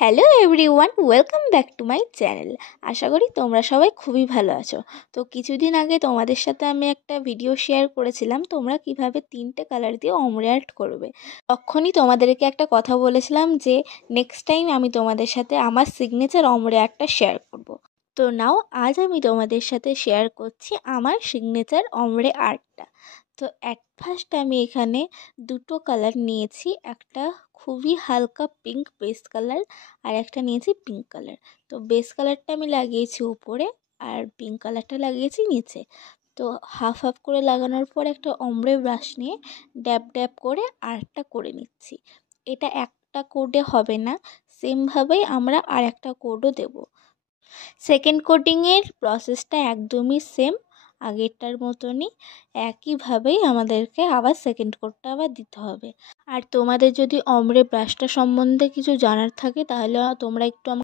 Hello everyone, welcome back to my channel. আশা করি তোমরা সবাই খুবই ভালো আছো। তো কিছুদিন আগে তোমাদের সাথে আমি একটা ভিডিও শেয়ার করেছিলাম তোমরা কিভাবে 3টে কালার দিয়ে অমরে আর্ট করবে। তখনই তোমাদেরকে একটা কথা বলেছিলাম যে নেক্সট টাইম আমি তোমাদের সাথে আমার সিগনেচার অমরে আর্টটা শেয়ার করব। তো নাও আজ আমি তোমাদের সাথে শেয়ার করছি আমার সিগনেচার অমরে আর্টটা। তো অ্যাট ফার্স্ট আমি এখানে দুটো কালার নিয়েছি, একটা খুবই হালকা পিঙ্ক বেস কালার আর একটা নিয়েছি পিঙ্ক কালার। তো বেস কালারটা আমি লাগিয়েছি উপরে আর পিঙ্ক কালারটা লাগিয়েছি নিচে। তো হাফ হাফ করে লাগানোর পর একটা অমরে ব্রাশ নিয়ে ড্যাব ড্যাব করে আর্টটা করে নিচ্ছি। এটা একটা কোডে হবে না, সেমভাবেই আমরা আর একটা কোডও দেবো। সেকেন্ড কোটিংয়ের প্রসেসটা একদমই সেম, আগেরটার মতনই একইভাবেই আমাদেরকে আবার সেকেন্ড কোটটা আবার দিতে হবে। আর তোমাদের যদি অমরে ব্রাশটা সম্বন্ধে কিছু জানার থাকে তাহলে তোমরা একটু